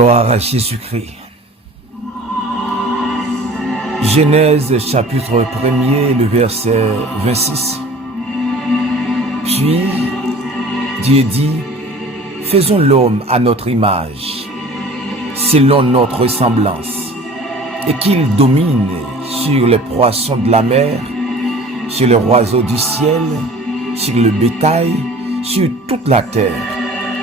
Gloire à Jésus-Christ. Genèse chapitre 1er, le verset 26. Puis Dieu dit, faisons l'homme à notre image, selon notre ressemblance, et qu'il domine sur les poissons de la mer, sur les oiseaux du ciel, sur le bétail, sur toute la terre,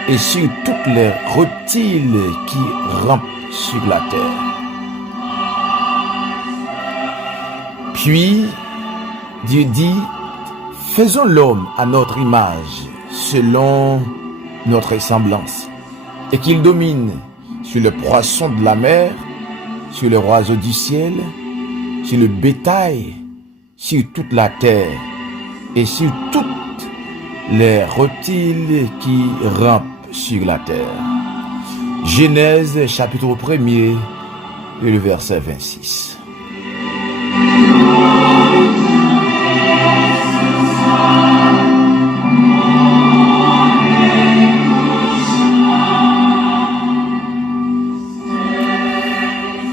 et sur toutes les reptiles qui rampent sur la terre. Puis, Dieu dit, faisons l'homme à notre image, selon notre ressemblance, et qu'il domine sur les poissons de la mer, sur les oiseaux du ciel, sur le bétail, sur toute la terre, et sur toutes les reptiles qui rampent sur la terre. Genèse chapitre 1er, et le verset 26.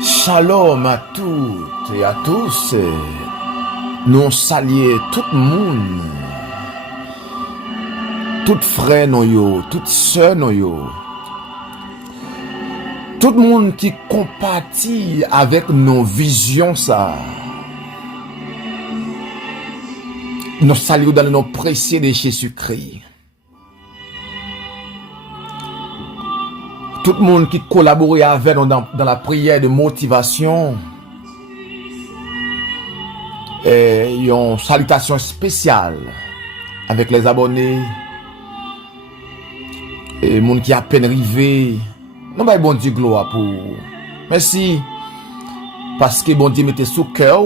Shalom à toutes et à tous. Nous saluons tout le monde, tout frère nous yo, toute sœur nous yo, tout le monde qui compatit avec nos visions ça. Nous saluons dans le nom précieux de Jésus-Christ. Tout le monde qui collabore avec nous dans la prière de motivation. Et une salutation spéciale avec les abonnés. Et les gens qui a peine arrivé. Nous avons bon Dieu gloire pour. Merci. Parce que bon Dieu mettait sous cœur.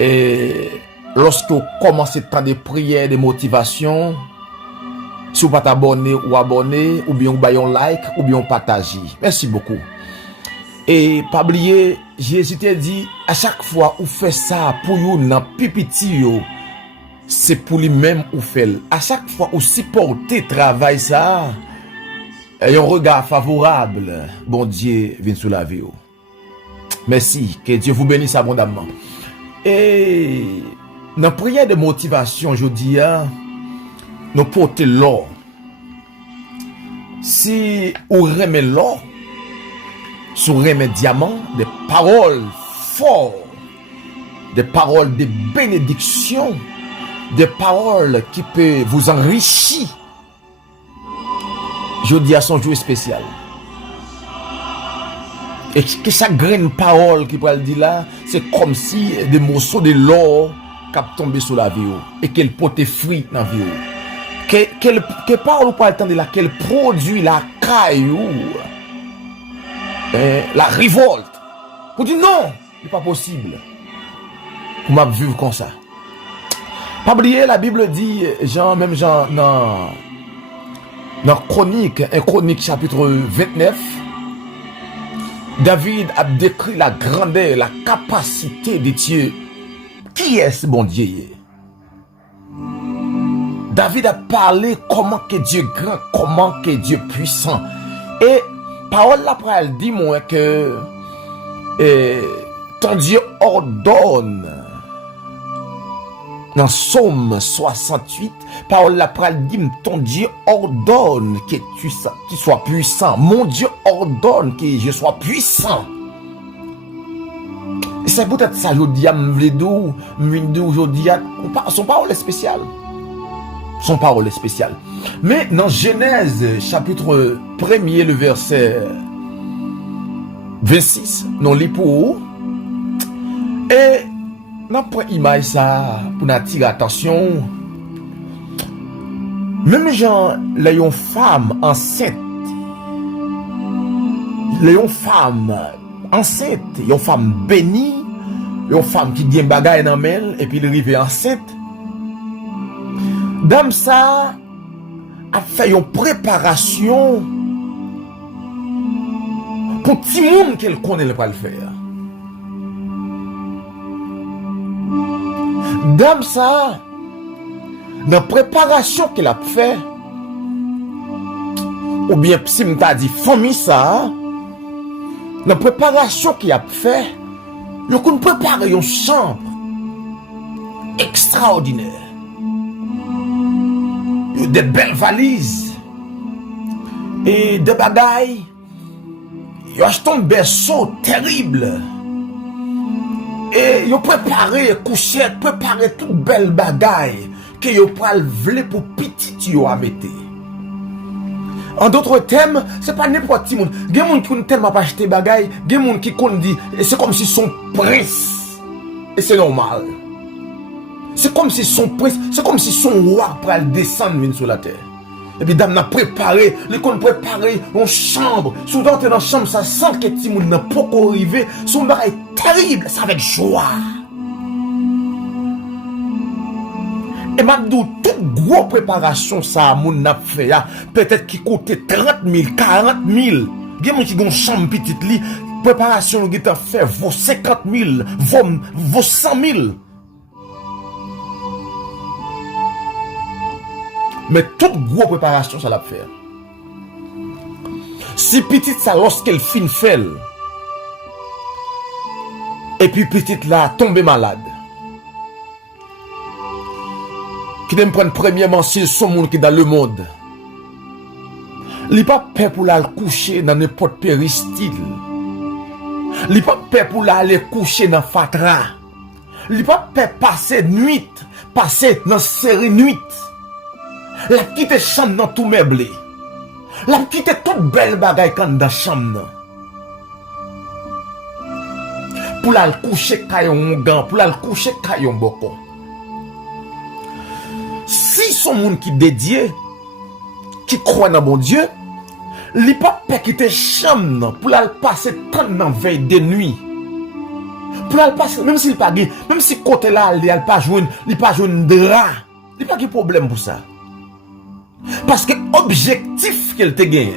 Et lorsque vous commencez à des prières de motivation, si vous pas t'abonner ou abonner, ou bien vous baillez un like, ou bien vous partagez. Merci beaucoup. Et pas oublier, Jésus t'a dit, à chaque fois vous faites ça pour vous dans pipiti, c'est pour lui-même vous faites. À chaque fois vous supportez travail ça, et un regard favorable, bon Dieu vient sous la vie. Merci, que Dieu vous bénisse abondamment. Et dans la prière de motivation, je dis, nous portons l'or. Si vous remettez l'or, si vous remettez diamant, des paroles fortes, des paroles de bénédiction, des paroles qui peuvent vous enrichir. Je dis à son jour spécial. Et que chaque graine parole qui peut le dire là, c'est comme si des morceaux de l'or qui tombé sur la vie et qu'elle porte fruit dans la vie. Que parole pas attendre là, qu'elle produit la caillou, la révolte. Vous dites non, c'est pas possible. Vous m'avez vu comme ça. Pas oublier, la Bible dit, Jean dans Chronique, un Chronique chapitre 29, David a décrit la grandeur, la capacité de Dieu. Qui est ce bon Dieu? David a parlé comment que Dieu est grand, comment que Dieu est puissant. Et parole après elle dit moi que ton Dieu ordonne. Dans Psaume 68, parole après elle dit ton Dieu ordonne que tu sois puissant. Mon Dieu ordonne que je sois puissant. Et c'est peut-être ça je dis à m'vledou, je dis à son parole est spéciale. Son parole est spéciale. Mais dans Genèse chapitre 1er, le verset 26, nous lit pour vous. Et dans la image ça, pour nous attirer attention, même gens, les femmes enceintes, les femmes enceintes, les femmes bénies, les femmes qui gagnent bagaille dans elle et puis ils arrivent enceintes. Dame ça a fait une préparation pour tout le monde qu'elle connaît pas le faire. Dame ça, dans la préparation qu'elle a fait, ou bien si m'ta dit famille ça, dans préparation qu'il a fait, yo kon préparer une chambre extraordinaire. Yo des belles valises et des bagailles. Yo acheté un berceau terrible. Et yo préparé couchette, préparé toute belle bagaille que yo pral vle pour petit yo a mette. En d'autres termes, c'est pas n'importe qui monde. Gen moun qui kon tellement pas acheter bagaille, gen moun qui kon dit c'est comme si son prince. Et c'est normal. C'est comme si son prince, c'est comme si son roi pral descendre vinn sur la terre. Et puis dame n'a préparé, les kon préparé en chambre. Souvent t'es dans chambre ça sent que ti moun n'a pas arrivé, son bail terrible, ça avec joie. Et maintenant, toute grosse préparation, ça, moun n'a fait, peut-être qui coûtait 30 000, 40 000. Il y a des gens qui ont une chambre petite, préparation, qui t'a fait, vaut 50 000, vaut 100 000. Mais toute grosse préparation, ça l'a fait. Si petite, ça, lorsqu'elle fin fait, et puis petite là, tombe malade. Qui me prendre premièrement si son monde qui est dans le monde. Il n'est pas peur pour aller coucher dans n'importe péristyle. Il n'est pas peur pour aller coucher dans fatra. Il n'est pas peur passer nuit, passer dans série nuit. La quitte chambre dans tout meublé. La quitte toute belle bagaille quand dans chambre. Pour aller coucher kayon gant, pour aller coucher kayon boko. Si son monde qui dédié, qui croit dans mon Dieu, il n'est pas peur quitter chambre pour aller passer 30 ans veille de nuit. Pour aller passer, même s'il pas gagné, même si côté là, il pas joué, il pas joué drap, il pas de problème pour ça. Parce que objectif qu'elle te gagné,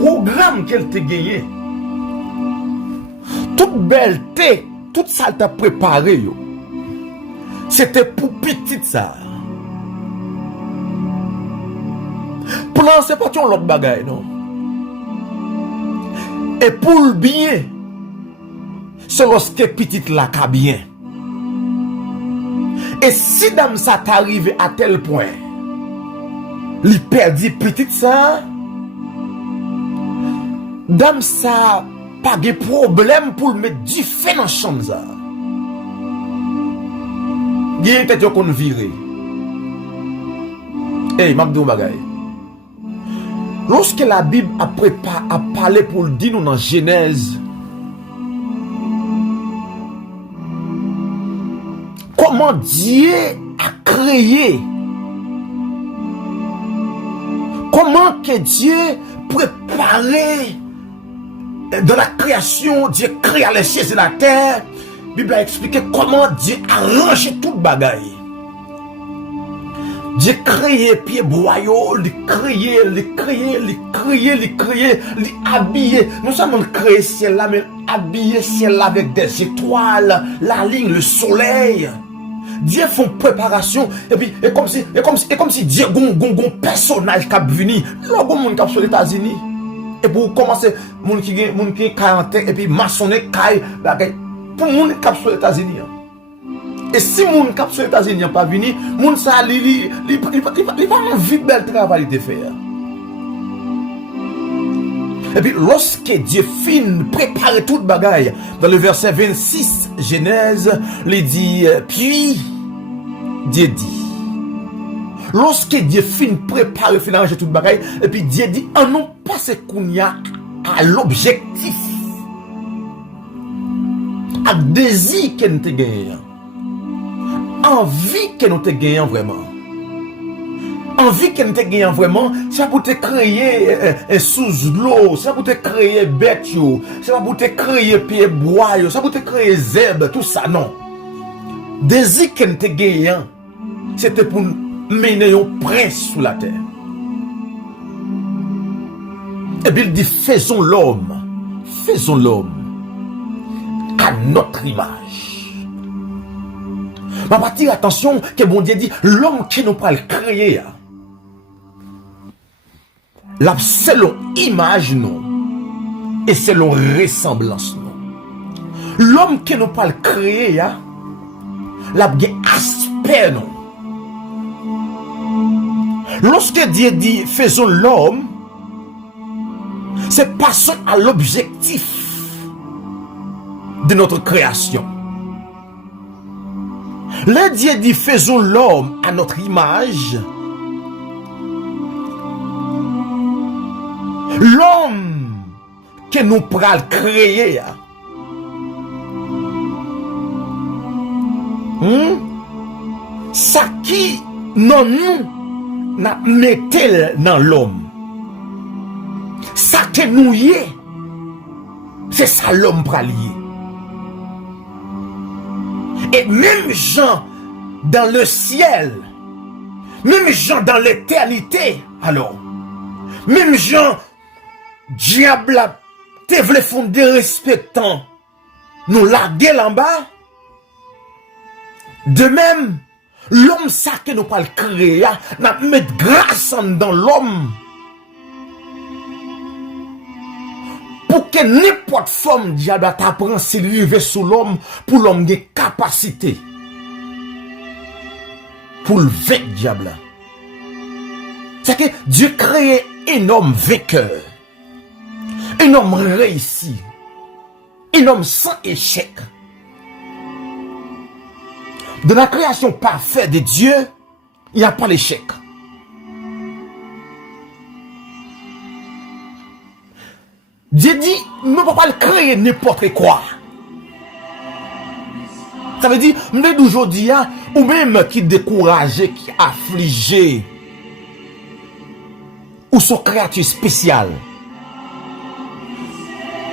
programme qu'elle te gagné, toute belleté, tout ça t'a préparé yo. C'était pour petit ça. Plan c'est pas ton l'autre bagaille non. Et pour le bien, c'est lorsque petit là qu'a bien. Et si dame ça t'arrive à tel point, li perdi petit ça, dame ça pas de problème pour le mettre du fait dans la chambre ça. Gye tête yo kon viré. Hey, m'abdou bagay. Lorsque la Bible a parlé pour le dire nous dans Genèse, comment Dieu a créé, comment que Dieu préparait dans la création, Dieu créa les cieux et la terre. La Bible a expliqué comment Dieu a rangé toute bagaille. Dieu créé pied boyau, il créé, il habillé. Nous sommes créé ciel là, mais habillé ciel là avec des étoiles, la ligne, le soleil. Dieu fait préparation et puis et comme si Dieu gon personnage qui a venu. Là gon monde qui a sur les États-Unis. Et pour commencer monde qui 40 et puis maçonner caille pour monde qui a sur les États-Unis. Et si moun cap sur les États-Unis pas venu, moun ça li pas envie de bel travail de faire. Et puis lorsque Dieu fin préparer toute bagaille, dans le verset 26 Genèse, il dit puis Dieu dit. Lorsque Dieu fin préparer fin arranger toute bagaille, et puis Dieu dit on non passe kounya à l'objectif. À désir que nous te gagnons. Envie que nous te gagnons vraiment. Envie que nous te gagnons vraiment, c'est pour te créer sous l'eau, c'est pour te créer bête, c'est pour te créer pied bois, c'est pour te créer zèbre, tout ça, non. Désir que nous te gagnons, c'était pour mener un prince sous la terre. Et puis il dit, faisons l'homme à notre image. Ma partie attention que bon Dieu dit l'homme qui nous pas le créer. la selon image non et selon ressemblance non. L'homme qui nous pas créé la aspect non. Lorsque Dieu dit faisons l'homme, c'est passons à l'objectif de notre création. Le Dieu dit faisons l'homme à notre image. L'homme que nous pral créer, ça qui non nous n'a metté dans l'homme, ça que nous y est, c'est ça l'homme pralier. Et même gens dans le ciel, même gens dans l'éternité, alors, même gens, diable, te vle fonder respectant, nous larguer en bas. De même, l'homme ça que nous pas le créer, n'a mettre grâce dans l'homme. Pour que n'importe forme diable t'apprend s'il arrive sous l'homme, pour l'homme des capacités. Pour le vaincre diable. C'est que Dieu crée un homme vainqueur. Un homme réussi. Un homme sans échec. Dans la création parfaite de Dieu, il n'y a pas l'échec. Dieu dit, nous ne pouvons pas le créer n'importe quoi. Ça veut dire, même d'aujourd'hui, ou même qui découragé, qui affligé, ou sont créatures spéciales.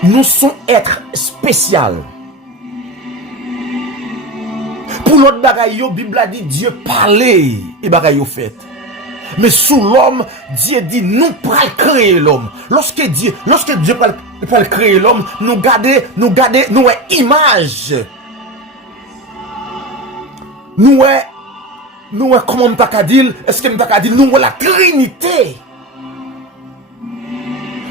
Nous sommes êtres spéciaux. Pour l'autre bagaille, la Bible a dit Dieu parlait et bagaille fait. Mais sous l'homme, Dieu dit nous pourrons créer l'homme. Lorsque Dieu peut créer l'homme, nous garder nous image. Nous comment on t'a dit, est-ce que on t'a dit nous la Trinité.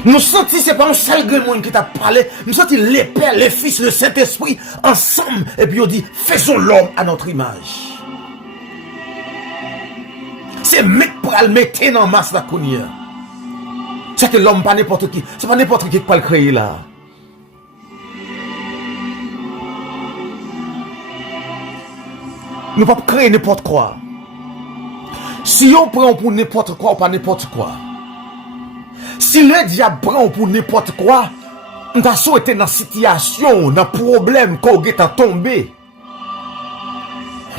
Nous sentons, c'est pas un seul monde qui t'a parlé. Nous sentons les Pères, les Fils, le Saint-Esprit ensemble. Et puis on dit, faisons l'homme à notre image. C'est mec pour le mettre dans masse la cognière. C'est que l'homme pas n'importe qui. C'est pas n'importe qui peut le créer là. Nous ne pouvons pas créer n'importe quoi. Si on prend pour n'importe quoi ou pas n'importe quoi. Si le diable prend pour n'importe quoi, on t'a souhaité dans situation, dans problème, qu'on est tombé.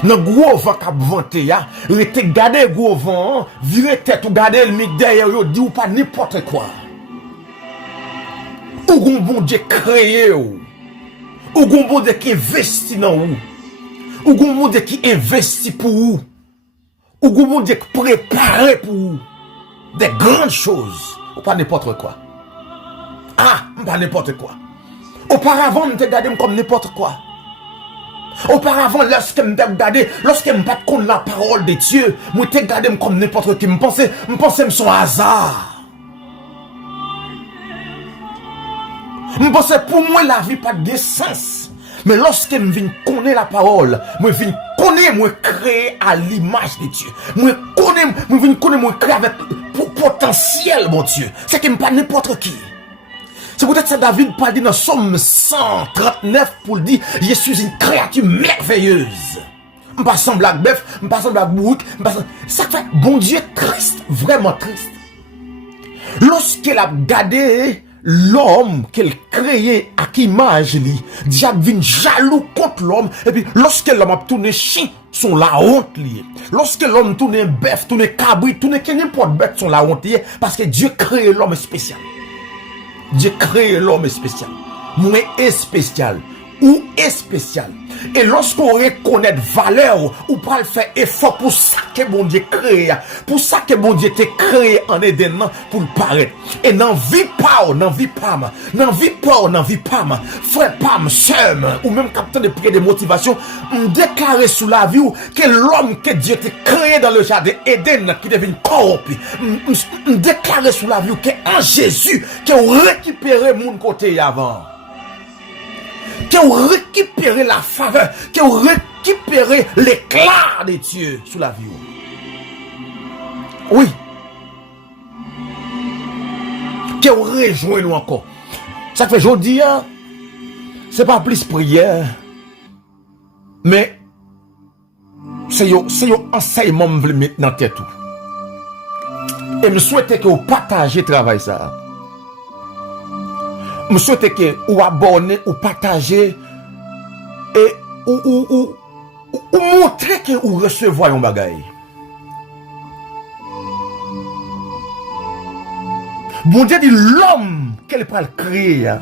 Dans gros vent qui a vanté, il était gardé gros vent, viré tête ou gardé le mic derrière, il dit ou pas n'importe quoi. Ou bon Dieu créé, ou bon Dieu qui investit dans vous, ou bon Dieu qui investit pour vous, ou bon Dieu qui prépare pour vous des grandes choses. Ou pas n'importe quoi. Ah, pas n'importe quoi. Auparavant, je me regardais comme n'importe quoi. Auparavant, lorsque je me regardais, lorsque je ne pas connaître la parole de Dieu, je me regardais comme n'importe qui. Je pensais que c'est un hasard. Je pensais pour moi, la vie n'a pas de sens. Mais lorsque je viens connaître la parole, je viens connaître, je créer à l'image de Dieu. Je viens connaître, je créer avec potentiel, mon Dieu. C'est que pas n'importe qui. C'est peut-être ça David parle dans Somme 139 pour dire, je suis une créature merveilleuse. Je ne pas semble à bœuf, je ne pas semble à bouc, ça fait bon Dieu triste, vraiment triste. Lorsqu'il a gardé l'homme qu'elle créait à qui image lui, diable vient jaloux contre l'homme, et puis lorsque l'homme a tourné chien, sont la honte liée. Lorsque l'homme tourne bœuf, tourne cabri, tourne n'importe bête, sont la honte liée, parce que Dieu crée l'homme spécial. Dieu crée l'homme spécial. Moi est spécial. Ou est spécial. Et lorsqu'on reconnaît valeur, ou pas le faire effort pour ça que bon Dieu crée, pour ça que bon Dieu t'a créé en Éden pour le paraître. Et n'en vis pas, frère Pam, sœur, ou même capteur de prière de motivation, déclarer sous la vie que l'homme que Dieu t'a créé dans le jardin Éden qui devient corrompu, déclarer sous la vie que en Jésus, que vous récupérez mon côté avant. Que vous récupérez la faveur, que vous récupérez l'éclat de Dieu sous la vie. Oui. Que vous rejoignez encore. Ça fait aujourd'hui, c'est pas plus prière, mais c'est un enseignement que je veux mettre dans la tête. Et je souhaite que vous partagez le travail ça. Je souhaite que vous abonnez, ou partagez et ou montrer que vous recevez un bagage. Bon Dieu dit l'homme qu'elle peut créer a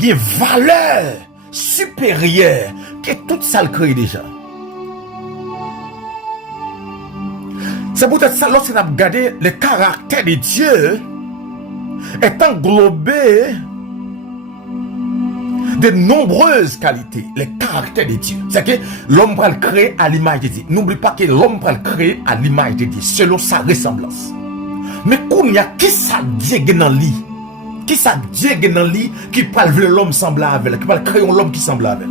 une valeur supérieure que tout ça le crée déjà. C'est peut-être ça lorsqu'on a regardé le caractère de Dieu est englobé de nombreuses qualités, les caractères de Dieu. C'est que l'homme va le créer à l'image de Dieu. N'oublie pas que l'homme va le créer à l'image de Dieu, selon sa ressemblance. Mais quand il y a qui ça Dieu dans lui, qui ça Dieu dans lui, qui parle de l'homme semblable avec, qui parle créer un homme qui semble avec.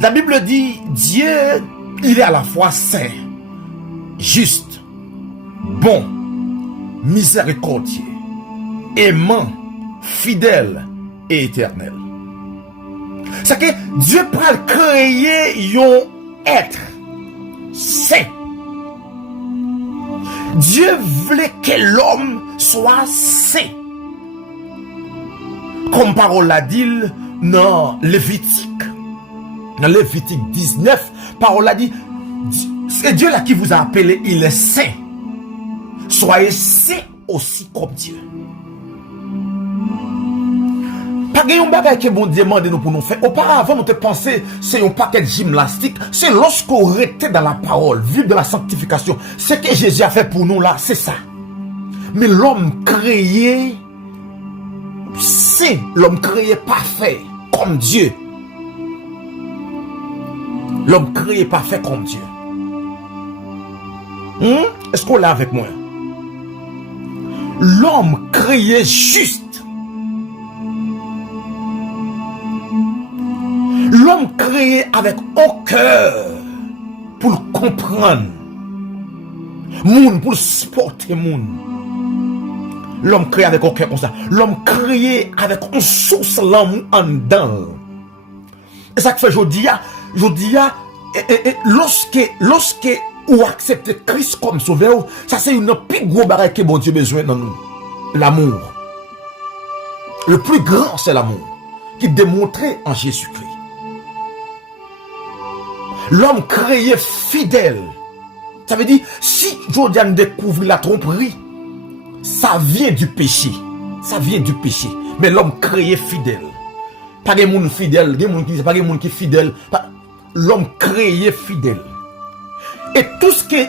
La Bible dit Dieu, il est à la fois saint, juste, bon, miséricordieux, aimant, fidèle et éternel. C'est que Dieu peut créer un être saint. Dieu voulait que l'homme soit saint. Comme parole l'a dit dans Lévitique. Dans Lévitique 19, parole l'a dit, c'est Dieu là qui vous a appelé, il est saint. Soyez saints aussi comme Dieu. Pas de bagage que bon Dieu demande nous pour nous faire. Auparavant, nous te pensé c'est un paquet de gymnastique. C'est lorsqu'on était dans la parole, vivre de la sanctification. Ce que Jésus a fait pour nous là, c'est ça. Mais l'homme créé, c'est l'homme créé parfait comme Dieu. L'homme créé parfait comme Dieu. Est-ce qu'on l'a avec moi? L'homme créé juste. L'homme créé avec un cœur pour le comprendre. Moun pour supporter moun. L'homme créé avec un cœur comme ça. L'homme créé avec une source l'amour en dedans. Et ça que fait aujourd'hui, lorsque ou accepter Christ comme sauveur, ça c'est une plus gros barrière que bon Dieu besoin dans nous. L'amour. Le plus grand c'est l'amour qui est démontré en Jésus-Christ. L'homme créé fidèle. Ça veut dire, si Jordan découvre la tromperie, ça vient du péché. Ça vient du péché. Mais l'homme créé fidèle. Pas des gens fidèles, des gens qui disent pas des gens qui sont fidèles. L'homme créé fidèle. Et tout ce que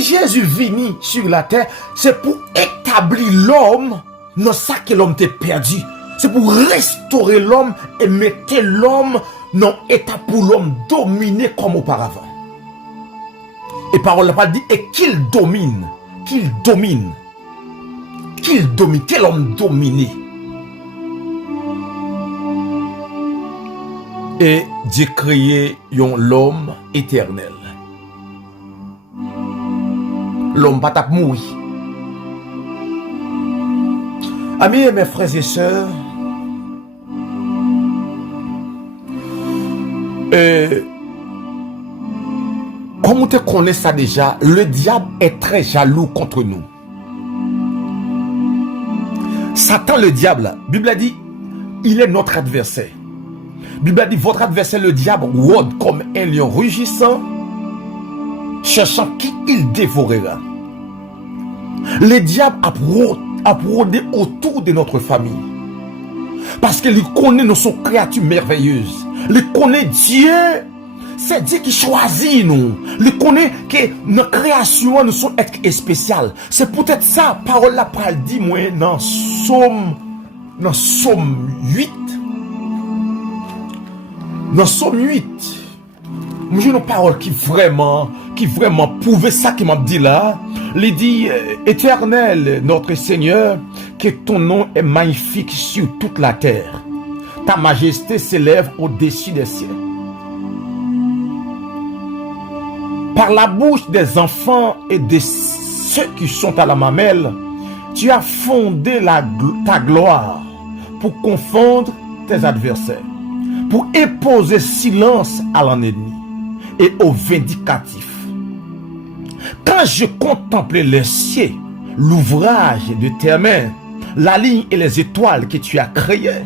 Jésus vini sur la terre, c'est pour établir l'homme dans ça que l'homme t'a perdu. C'est pour restaurer l'homme et mettre l'homme dans l'état pour l'homme dominer comme auparavant. Et parole n'a pas dit et qu'il domine, quel homme dominé. Et Dieu créé l'homme éternel. L'homme pas tap mourir. Amis et mes frères et sœurs, comme on te connaît ça déjà, le diable est très jaloux contre nous. Satan, le diable, la Bible a dit, il est notre adversaire. La Bible a dit, votre adversaire, le diable, rôde comme un lion rugissant, cherchant qui il dévorera. Le diable a rôdé autour de notre famille. Parce qu'il connaît nos créatures merveilleuses. Le connaît Dieu. C'est Dieu qui choisit nous. Le connaît que notre création nous sommes être spécial. C'est peut-être ça, parole la parole dit moi dans Somme 8. Dans Somme 8. J'ai une parole qui vraiment prouve ça qui m'a dit là. Il dit, Éternel, notre Seigneur, que ton nom est magnifique sur toute la terre. Ta majesté s'élève au-dessus des cieux. Par la bouche des enfants et de ceux qui sont à la mamelle, tu as fondé ta gloire pour confondre tes adversaires, pour imposer silence à l'ennemi et aux vindicatifs. Quand je contemplais les cieux, l'ouvrage de tes mains, la ligne et les étoiles que tu as créées,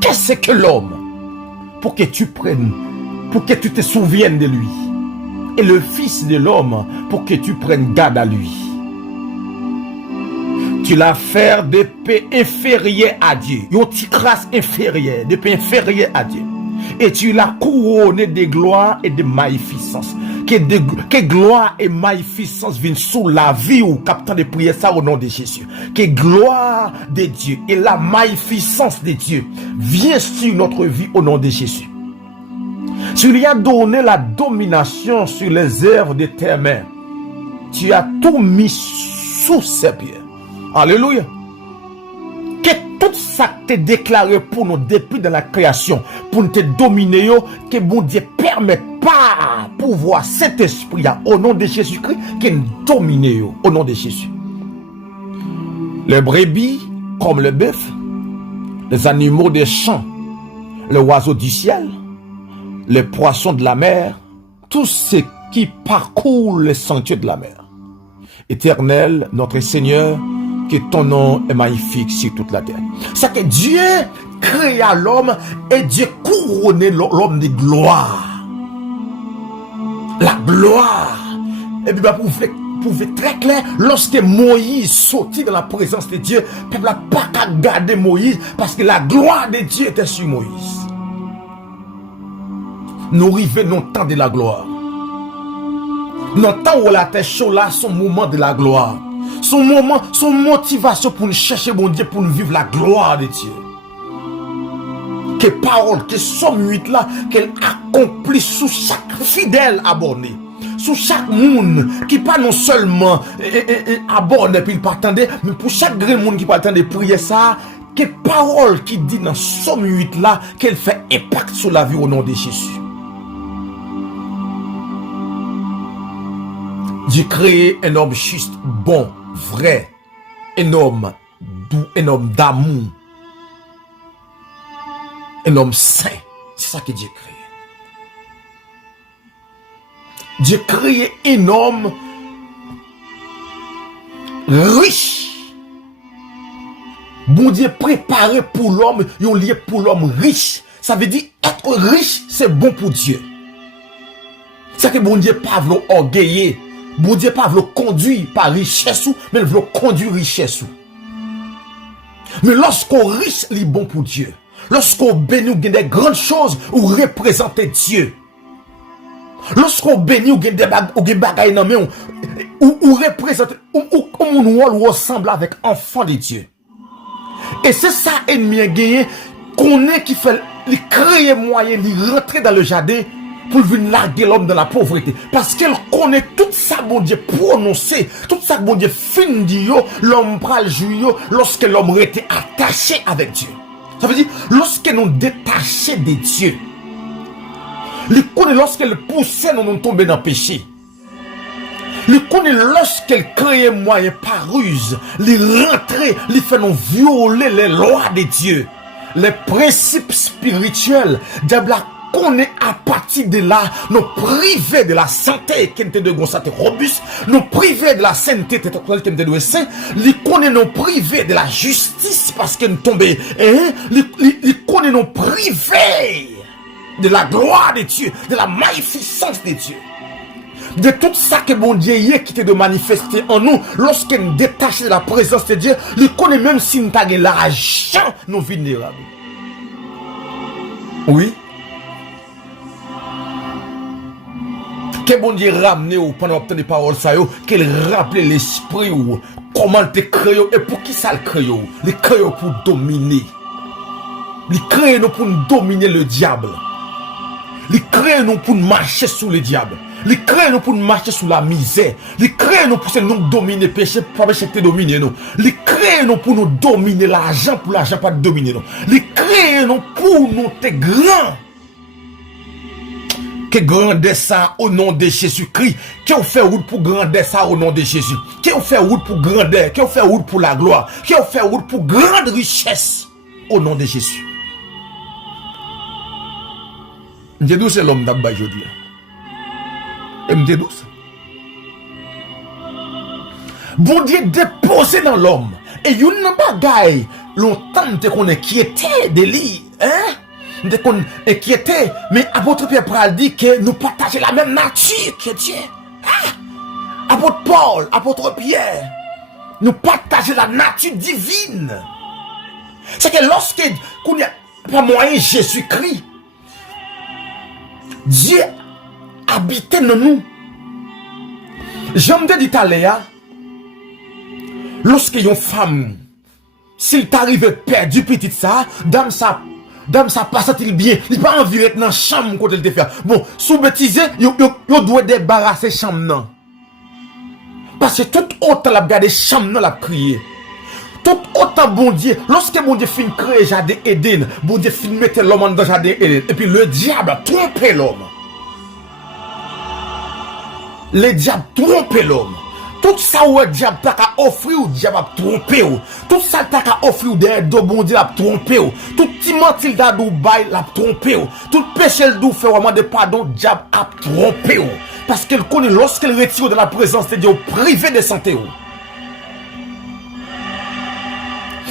qu'est-ce que l'homme pour que tu prennes, pour que tu te souviennes de lui, et le Fils de l'homme pour que tu prennes garde à lui. Tu l'as fait d'épée inférieure à Dieu, une petite race inférieure, d'épée inférieure à Dieu. Et tu l'as couronné de gloire et de magnificence. Que gloire et magnificence viennent sous la vie ou captant de prier ça au nom de Jésus. Que gloire de Dieu et la magnificence de Dieu viennent sur notre vie au nom de Jésus. Tu lui as donné la domination sur les œuvres de tes mains. Tu as tout mis sous ses pieds. Alléluia. Que tout ça t'est déclaré pour nous depuis de la création, pour nous te dominer, que bon Dieu permet pas pouvoir cet esprit au nom de Jésus-Christ, qui nous domine au nom de Jésus. Les brebis comme le bœuf, les animaux des champs, les oiseaux du ciel, les poissons de la mer, tous ceux qui parcourent les sentiers de la mer. Éternel, notre Seigneur, que ton nom est magnifique sur toute la terre. C'est que Dieu créa l'homme et Dieu couronnait l'homme de gloire. La gloire. Et puis, pour faire très clair, lorsque Moïse sortit dans la présence de Dieu, le peuple n'a pas qu'à garder Moïse parce que la gloire de Dieu était sur Moïse. Nous arrivons dans le temps de la gloire. Dans le temps où la terre chaude là, son moment de la gloire. Son moment, son motivation pour nous chercher bon Dieu, pour nous vivre la gloire de Dieu. Que parole, que Somme 8 là, qu'elle accomplit sous chaque fidèle abonné. Sous chaque monde qui pas non seulement abonné puis il pas attendre, mais pour chaque grand monde qui pas attendre prier ça, que parole qui dit dans Somme 8 là, qu'elle fait impact sur la vie au nom de Jésus. Dieu crée un homme juste, bon, vrai, un homme doux, un homme d'amour, un homme saint. C'est ça que Dieu crée. Dieu crée un homme riche. Bon Dieu préparé pour l'homme, un lieu pour l'homme riche. Ça veut dire être riche, c'est bon pour Dieu. C'est que bon Dieu pas veut orgueiller. Bon Dieu pas veut conduire par richesse, mais il veut conduire richesse. Mais lorsqu'on riche, il est bon pour Dieu. Lorsqu'on bénit, on gagne des grandes choses, ou représenter Dieu. Lorsqu'on bénit, on gagne des bagailles dans main, ou représenter, ou ressemble avec enfant de Dieu. Et c'est ça, ennemi a gagné, qu'on est qui fait, il crée moyen, il rentrer dans le jardin, pour venir larguer l'homme dans la pauvreté. Parce qu'elle connaît tout ça, bon Dieu, prononcé, tout ça, bon Dieu, fin dit, l'homme pral jouer, lorsque l'homme était attaché avec Dieu. Ça veut dire, lorsque nous détachons de Dieu, il connaît lorsqu'elle poussait, nous tomber dans le péché. Il connaît lorsqu'elle crée moyen par ruse, il rentrait, il fait nous violer les lois de Dieu, les principes spirituels, diable qu'on est à partir de là, nous priver de la santé qui était de santé robuste, nous priver de la sainteté qui était de saint, nous connaît nous priver de la justice parce que nous tombons, nous connaît nous priver de la gloire de Dieu, de la magnificence de Dieu. De tout ça que bon Dieu y est qui était de manifester en nous, lorsque nous détachons de la présence de Dieu, nous connaît même si nous avons l'argent, nous vulnérables. Oui. Que bon Dieu ramener ou pendant obtenir des paroles ça yo, qu'elle rappelle l'esprit ou comment te créé et pour qui ça le créé. Le créé pour dominer. Le créé nous pour dominer le diable. Le créé nous pour marcher sous le diable. Le créé nous pour marcher sous la misère. Le créé nous pour nous dominer péché, pas péché te dominer nous. Le créé nous pour nous dominer l'argent pour l'argent pas dominer nous. Le créé nous pour nous te grand. Que grandeur ça au nom de Jésus-Christ. Qui a fait route pour grandeur ça au nom de Jésus. Qui a fait route pour grandeur. Qui a fait route pour la gloire. Qui a fait route pour grande richesse au nom de Jésus. M'te douce l'homme d'abord aujourd'hui. Et m'te douce. Bon Dieu déposé dans l'homme. Et il n'a pas gagné longtemps qu'on inquiétait de lui. Hein? Dès qu'on inquiétait, mais apôtre Pierre Pral dit que nous partageons la même nature que Dieu. Ah! Apôtre Paul, apôtre Pierre, nous partageons la nature divine. C'est que lorsque qu'on y a pas moyen Jésus-Christ, Dieu habitait dans nous. J'aime dit à Léa, lorsque une femme, s'il t'arrive perdu petit ça, dame ça passe-t-il bien? Il pas envie d'être dans la chambre quand elle te fait. Bon, sous bêtise, il doit débarrasser chambre non. Parce que tout autant la garder chambre la crier. Tout autant bon Dieu, lorsque bon Dieu finit créer jardin Éden, bon Dieu finit mettre l'homme dans jardin Éden, et puis le diable a trompé l'homme. Le diable trompe l'homme. Tout ça où le diable t'a offrir, le diable a trompé. Tout ça t'a offrir derrière de bon Dieu a trompé. Tout petit mentil da Dubaï l'a trompé. Tout péché le dou fait vraiment de pardon, le diable a trompé. Parce qu'elle connaît lorsqu'elle retire de la présence de Dieu privé de santé.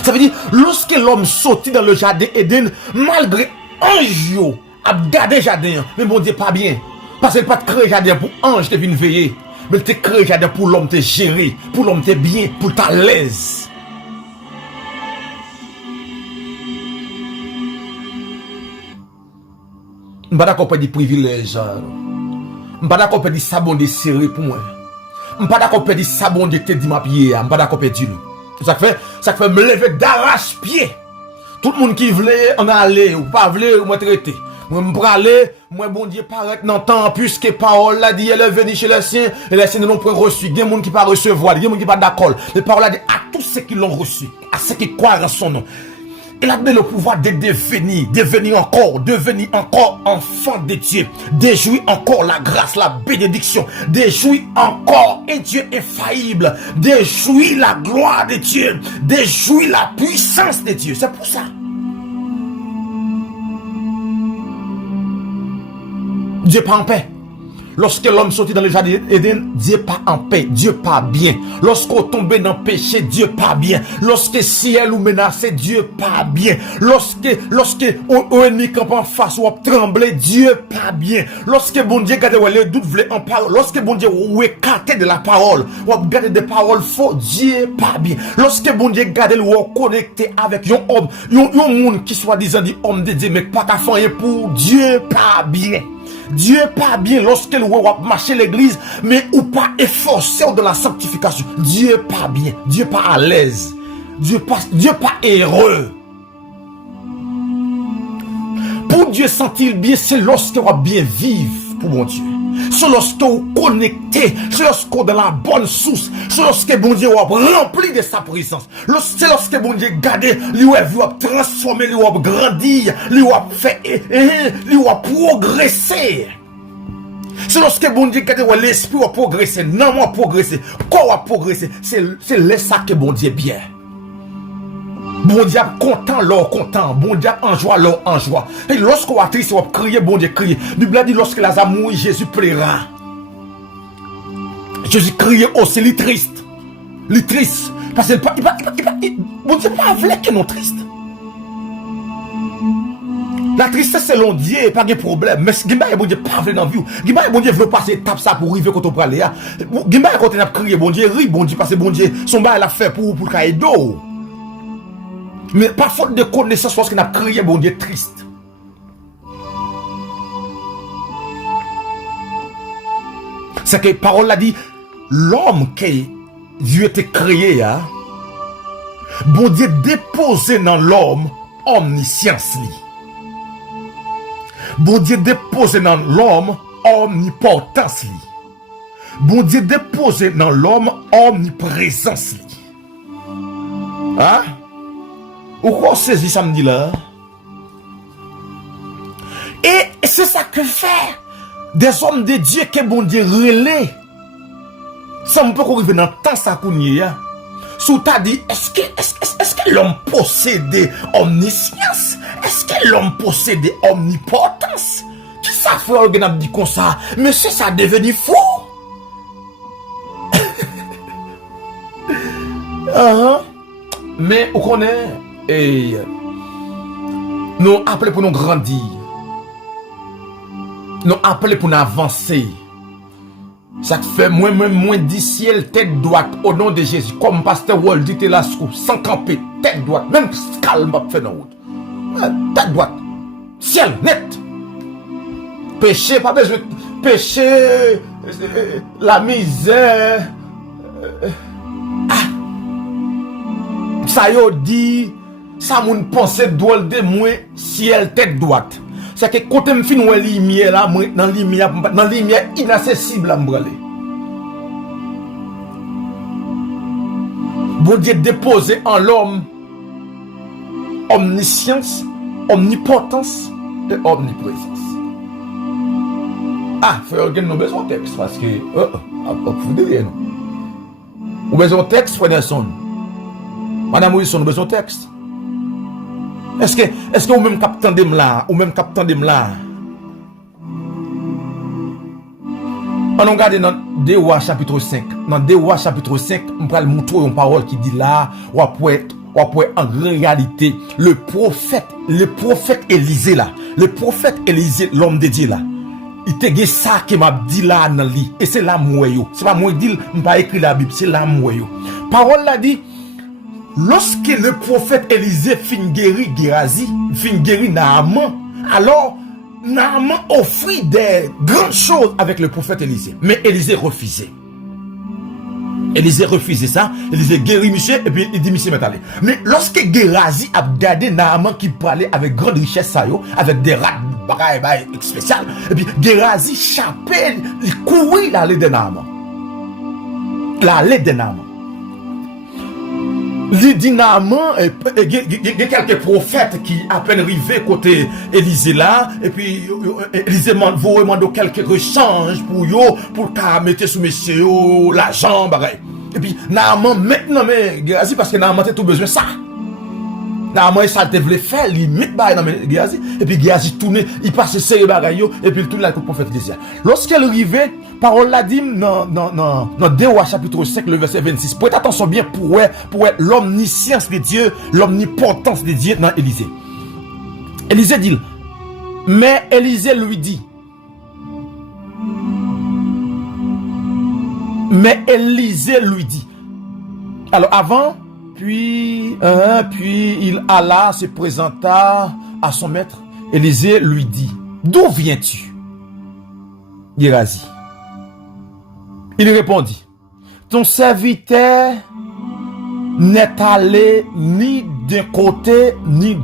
Ça veut dire, lorsque l'homme sortit dans le jardin Éden, malgré ange a gardé jardin, mais bon Dieu pas bien. Parce qu'il pas créé jardin pour ange qui viennent veiller. Mais tu crées jardin pour l'homme te gérer, pour l'homme te bien, pour ta l'aise. Je ne suis pas d'accord pour des privilèges. Je ne suis pas d'accord pour des sabons de serré pour moi. Je ne suis pas d'accord pour des sabons de te dit ma pied. Je ne suis pas d'accord pour dire. Ça fait me lever d'arrache-pied. Tout le monde qui voulait en aller ou pas voulait ou me traiter. Moi me praler, moi bon Dieu paraît dans temps puisque parole là dit elle est venue chez les siens et les siens n'ont pas reçu. Il y a des gens qui pas recevoir, il y a des gens qui pas d'accord. Les paroles là dit à tous ceux qui l'ont reçu, à ceux qui croient en son nom. Il a donné le pouvoir de devenir encore enfant de Dieu, de jouir encore la grâce, la bénédiction, de jouir encore un Dieu infaillible, de jouir la gloire de Dieu, de jouir la puissance de Dieu. C'est pour ça. Dieu pas en paix. Lorsque l'homme sortit dans le jardin d'Éden, Dieu pas en paix, Dieu pas bien. Lorsqu'on tombait dans le péché, Dieu pas bien. Lorsque ciel ou menacé, Dieu pas bien. Lorsque on ennemi camp en face ou tremblé, Dieu pas bien. Lorsque bon Dieu garde les doutes voulait en parole, lorsque bon Dieu ou écarté de la parole, ou garde des paroles faux, Dieu pas bien. Lorsque bon Dieu garde ou connecté avec un homme, un monde qui soit disant dit homme de Dieu mais pas qu'à faire pour Dieu pas bien. Dieu pas bien lorsque le roi marcher l'église, mais ou pas efforcé de la sanctification. Dieu pas bien, Dieu pas à l'aise, Dieu pas heureux. Pour Dieu sentir bien, c'est lorsque on bien vivre pour mon Dieu. C'est lorsque vous connectez, c'est lorsque vous dans la bonne source, c'est lorsque bon Dieu vous rempli de sa présence. C'est lorsque bon Dieu garde, lui vous transformer, lui vous grandir, lui vous fait, lui vous progresser. C'est lorsque bon Dieu garde l'esprit va progresser, non moi progresser, quoi va progresser, c'est là ça que bon Dieu bien. Bon Dieu content, l'or content. Bon Dieu en joie, l'or en joie. Et lorsqu'on va triste, on va crier, bon Dieu crier. La Bible dit lorsque Lazare mourit, Jésus plaira. Jésus criait aussi, il est triste. Il est triste. Parce que bon Dieu pas voulu que nous triste. La tristesse c'est long Dieu, pas de problème. Mais si bon Dieu pas voulu dans la vie, bon Dieu veut passer étape ça pour arriver quand on parle là. Gimba quand on a crié, bon Dieu rit, bon Dieu parce que bon Dieu son bail l'a fait pour caïdo. Mais par faute de connaissance, lorsqu'on a crié, bon Dieu triste. C'est que la parole a dit, l'homme qui Dieu était créé, hein, bon Dieu déposé dans l'homme omniscience li. Bon Dieu déposé dans l'homme omnipotence li. Bon Dieu déposé dans l'homme omniprésence li. Hein? Ou quoi saisi samedi là? Et c'est ça que fait des hommes de Dieu que bon Dieu relais. Ça me peut arriver dans le temps ça qu'on a. Sous t'as dit, est-ce que l'homme possède omniscience? Est-ce que l'homme possède omnipotence? Qui ça fait qu'on a dit comme ça? Mais c'est ça devenu fou. Mais on connaît et nous appelons pour nous grandir. Nous appelons pour nous avancer. Ça fait moins du ciel tête droite au nom de Jésus. Comme pasteur Wall dit là sans camper tête droite, même calme pas fait dans route. Tête droite. Ciel net. Péché pas besoin péché la misère. Ça yo dit ça moun pense drôle de moi ciel tête droite. C'est que quand me fin ouais lumière là dans lumière inaccessible à m'braller. Bon Dieu déposé en l'homme omniscience, omnipotence et omniprésence. Ah, frère, nous avons besoin de texte parce que vous devez non. Vous avez besoin de texte, frère Nelson. Madame Wilson, nous avons besoin de texte. Est-ce que vous même captant de là, ou même captant de là? On regarde dans 2 Rois chapitre 5. Dans 2 Rois chapitre 5, on va montrer une parole qui dit là, ou après en réalité, le prophète Élisée là, le prophète Élisée, l'homme de Dieu là, il te dit ça qui m'a dit là dans lui. Et c'est là moi yo. C'est pas moi qui dit, je pas écrit la Bible, c'est là moi yo. Parole là dit, lorsque le prophète Élisée fin guéri Gérazi, fin guéri Naaman, alors Naaman offrit des grandes choses avec le prophète Élisée. Mais Élisée refusait. Élisée refusait ça. Élisée guérit Michel et puis il dit Michel m'est allé. Mais lorsque Gérazi a gardé Naaman qui parlait avec grande richesse, ça yo, avec des rats bagaille spécial, et puis Gérazi chapait, il courait l'allée de Naaman. L'allée de Naaman. Il dit Naaman, il y a quelques prophètes qui à peine arrivés côté Élisée là, et puis Élisée vous demande quelques rechanges pour mettre sous monsieur l'argent, et puis Naaman maintenant, mais Gérazi, parce que Naaman a tout besoin de ça. Naaman ça te voulait faire, limite Gérazi, et puis Gérazi tourne, il passe serré bagaille, et puis il tourne avec le prophète Élisée. Lorsqu'elle arrivait, parole l'a dit dans 2 Rois chapitre 5, le verset 26. Prêtez attention bien pour l'omniscience de Dieu, l'omnipotence de Dieu dans Élisée. Élisée dit, mais Élisée lui dit, alors avant, puis il alla, se présenta à son maître. Élisée lui dit, d'où viens-tu, Gérazi? Il répondit, ton serviteur n'est allé ni d'un côté ni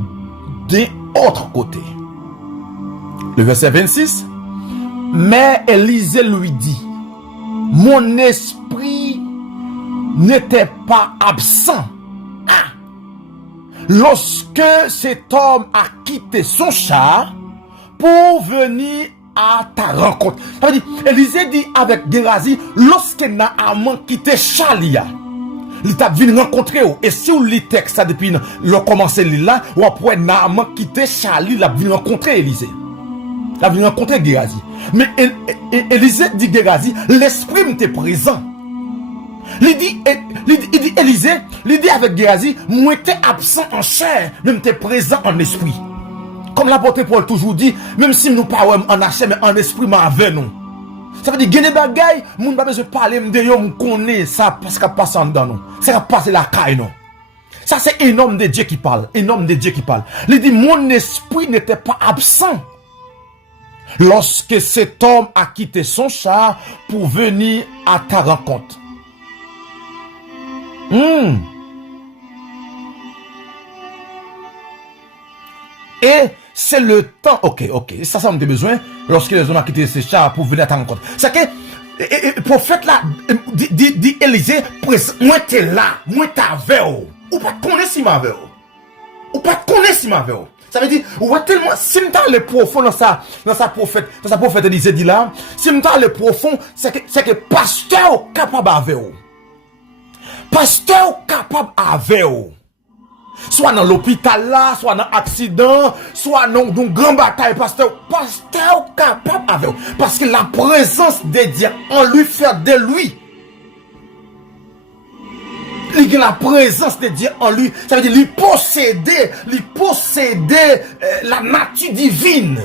d'un autre côté. Le verset 26, mais Élisée lui dit, mon esprit n'était pas absent. Lorsque cet homme a quitté son char pour venir à ta rencontre. Ça veut dire, Élisée dit avec Gérazi, lorsque Naaman quitté Chalia, il t'a venu rencontrer. Et si vous lisez le texte depuis le commencé là, ou après Naaman quitté Chalia, il a venu rencontrer Élisée. Il a venu rencontrer Gérazi. Mais Élisée dit Gérazi, l'esprit m'était présent. Il dit Élisée, il dit avec Gérazi, moi j'étais absent en chair, mais j'étais présent en esprit. Comme l'apôtre Paul toujours dit, même si nous parlons en chair, mais en esprit, mais avec nous. Ça veut dire, il y a des bagailles, nous ne pouvons pas parler de yo, nous connaissons ça parce qu'il passe en dedans nous. Ça va passer la caille non. Ça c'est un homme de Dieu qui parle, un homme de Dieu qui parle. Il dit, mon esprit n'était pas absent. lorsque cet homme a quitté son char pour venir à ta rencontre. Et c'est le temps, ok, ça me dit besoin, lorsque les hommes ont quitté ses chars pour venir à ta rencontre. C'est que, le prophète là, dit Élisée, moi t'es là, moi t'avais, ou pas te connaître si m'avais, ou pas te connaître si m'avais. Ça veut dire, ou tellement, si m'ta le profond dans sa prophète Élisée dit là, si m'ta le profond, c'est que pasteur capable avec, pasteur capable avec, soit dans l'hôpital là, soit dans accident, soit dans une grande bataille, pasteur capable avec, parce que la présence de Dieu en lui fait de lui. Il a la présence de Dieu en lui, ça veut dire lui posséder la nature divine.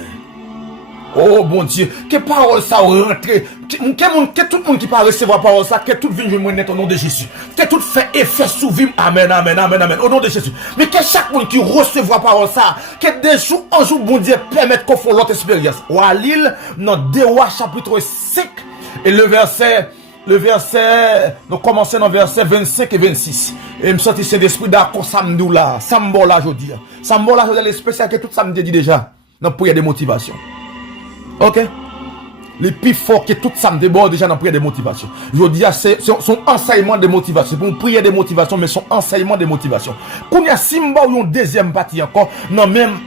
Oh bon Dieu, que parole ça rentre, que tout le monde qui parle recevoir parole ça, que tout vienne au nom de Jésus, que tout fait effet sous vie, amen, au nom de Jésus. Mais que chaque monde qui recevra parole ça, que de jour en jour, bon Dieu, permette qu'on fasse l'autre expérience. Ou à Lille, dans 2 Rois chapitre 5, et le verset, nous commençons dans verset 25 et 26. Et me senti c'est d'esprit d'accord, samedi là, sambo là, je dis. Sambo là, je dis l'espèce que tout samedi dit déjà, dans prière de motivation. Ok? Les plus forts que tout ça me déborde déjà dans la prière de motivation. Je dis, c'est son enseignement de motivation. Pour une prière de motivation, mais son enseignement de motivation. Quand il y a Simba ou une deuxième partie encore, non même,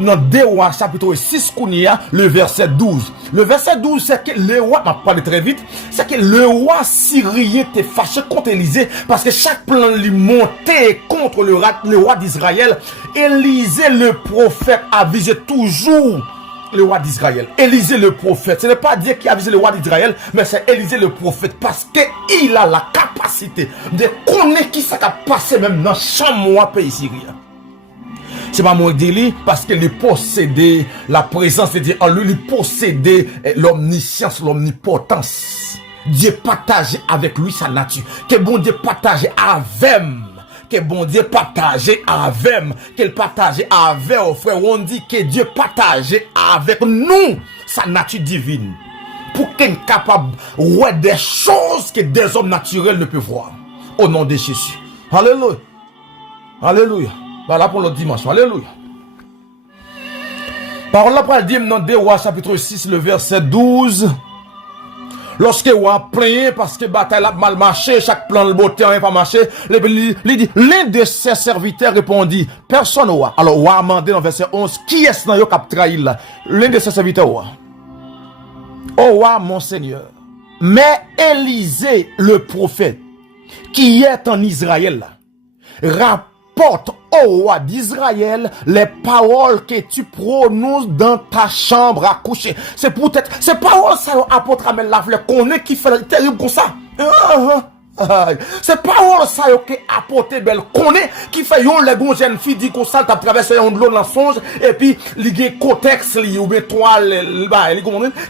dans 2 Rois, chapitre 6, qu'on y a, le verset 12. Le verset 12, c'est que le roi, m'a parlé très vite, c'est que le roi syrien était fâché contre Élisée, parce que chaque plan lui montait contre le roi d'Israël. Élisée, le prophète, avisait toujours le roi d'Israël. Élisée le prophète. Ce n'est pas Dieu qui a avisé le roi d'Israël, mais c'est Élisée le prophète. Parce qu'il a la capacité de connaître qui ça a passé même dans chaque mois pays syrien. C'est pas mon délit parce qu'il possédait la présence de Dieu en lui, il possédait l'omniscience, l'omnipotence. Dieu partageait avec lui sa nature. Que bon Dieu partageait avec. Que bon Dieu partageait avec, qu'il partageait avec, oh frère, on dit que Dieu partageait avec nous sa nature divine. Pour qu'il soit capable de voir des choses que des hommes naturels ne peuvent voir. Au nom de Jésus. Alléluia. Alléluia. Voilà pour l'autre dimension. Alléluia. Parole là pour dire dans 2 Rois chapitre 6, le verset 12. Lorsque roi plaint parce que bataille a mal marché, chaque plan de beauté n'a pas marché, il dit, l'un de ses serviteurs répondit, personne roi. Alors roi a demandé dans verset 11, qui est-ce qui a trahi là? L'un de ses serviteurs roi. Oh roi, mon Seigneur. Mais Élisée, le prophète, qui est en Israël, rapporte au roi d'Israël les paroles que tu prononces dans ta chambre à coucher. C'est peut-être, ces paroles, ça, apôtre Amel Lafleur, qu'on est qui fait terrible comme ça. C'est paroles ça que apporter belle connaît qui fait yon les gon jeune fille dit qu'on ça t'a traversé un de l'eau dans songe et puis li cotex li ou bien toile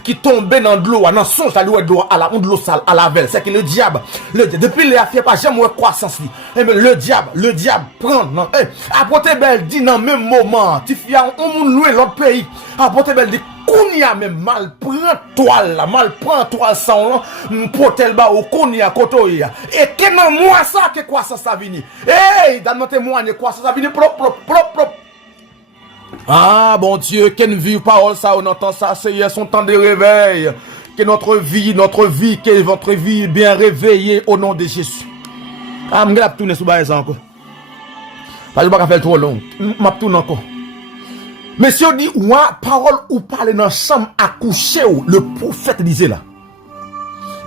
qui tombe dans de l'eau dans songe ça doit à la de l'eau sale à la veille c'est que le diable depuis les affaires pas jamais croissance li et le diable prend non apporter belle dit dans même moment tu fais on moun loin l'autre pays apporter belle dit Kounia même mal prend toile sans potel ba au Kounia kotoya et que non moi ça que quoi ça vini hey dans notre témoigne quoi ça vini propre ah bon Dieu qu'une vie parole ça on entend ça c'est son temps de réveil que notre vie que votre vie bien réveillée au nom de Jésus ah m'gap tourner sous baïs encore pas je pas faire trop long m'a tourner encore. Mais si on dit, ouah, parole ou parler dans la chambre à coucher, le prophète disait là.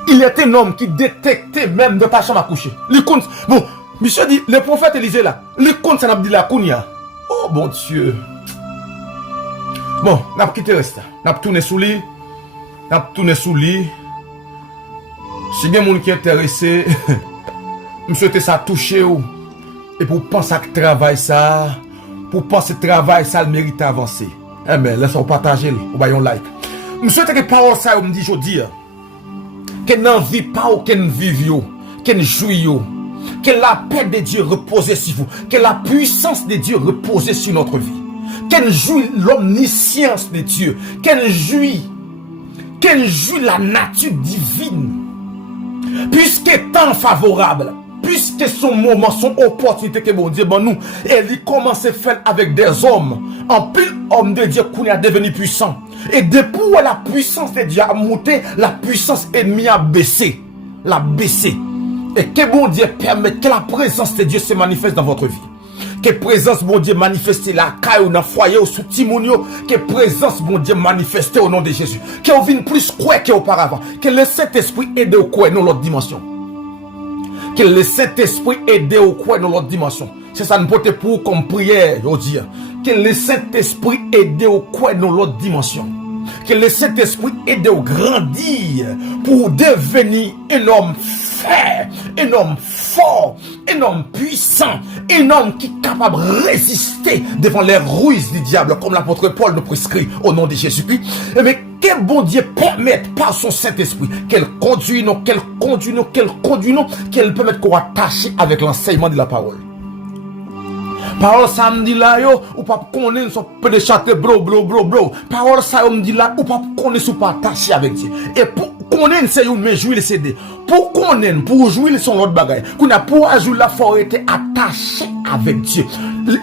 Il était un homme qui détectait même dans ta chambre à coucher. Bon, monsieur dit, le prophète Élisée là, le compte ça n'a pas dit la kounia. Oh bon Dieu. Bon, n'a pas quitté reste. N'a pas tourné sous lit. Si bien moun qui est intéressé, monsieur te ça touché ou. Et pour penser à travail ça. Pour penser travail, ça le mérite d'avancer. Eh bien, laissons partager, ou bayon like. Je souhaite que parole ça, me dit, je dis, que n'en vit pas ou qu'en vive, qu'en jouit, que la paix de Dieu repose sur vous, que la puissance de Dieu repose sur notre vie. qu'elle jouit l'omniscience de Dieu, qu'elle jouit la nature divine. Puisque temps favorable, puisque son moment, son opportunité que bon Dieu, bon nous, elle commence à faire avec des hommes, en pile homme de Dieu qui est devenu puissant. Et depuis où la puissance de Dieu a monté, la puissance ennemie a baissé. La baissé. Et que bon Dieu permette que la présence de Dieu se manifeste dans votre vie. Que présence, bon Dieu, manifeste la caille ou dans le foyer ou sous timonio. Que présence, bon Dieu, manifeste au nom de Jésus. Que vous venez plus quoi qu'auparavant. Que le Saint-Esprit aide au quoi dans l'autre dimension. Que le Saint-Esprit aide au quoi dans l'autre dimension. C'est ça nous porte pour comme prière, je dis. Que le Saint-Esprit aide au quoi dans l'autre dimension. Que le Saint-Esprit aide au grandir pour devenir un homme fort, un homme fort, un homme puissant, un homme qui est capable de résister devant les ruses du diable, comme l'apôtre Paul nous prescrit au nom de Jésus-Christ. Mais que bon Dieu permette par son Saint-Esprit qu'elle conduise nous, qu'elle permette qu'on attache avec l'enseignement de la parole. Parole ça me dit là yo ou pas connaître son peu de chanter bro. Parole ça me dit là ou pas connaître ou pas attaché avec Dieu. Et pour connaître c'est une mais jouer le CD. Pour connaître pour jouer son autre bagaille. Qu'on a pour jouer la faut être attaché avec Dieu.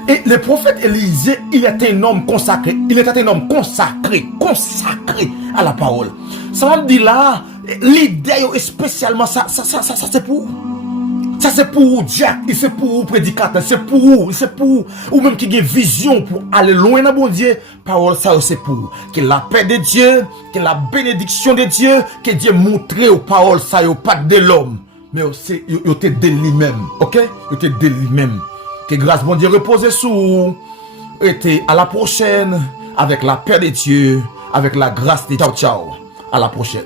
Et le prophète Élisée, il était un homme consacré. Il était un homme consacré à la parole. Ça me dit là l'idée spécialement ça c'est pour ça c'est pour Dieu, c'est pour prédicateur, c'est pour ou même qui a vision pour aller loin dans bon Dieu. Parole ça c'est pour que la paix de Dieu, que la bénédiction de Dieu, que Dieu montre aux paroles ça yo pas de l'homme, mais c'est yo te de lui-même, OK? Yo te de lui-même. Que grâce bon Dieu repose sur et à la prochaine avec la paix de Dieu, avec la grâce de Dieu. Ciao. À la prochaine.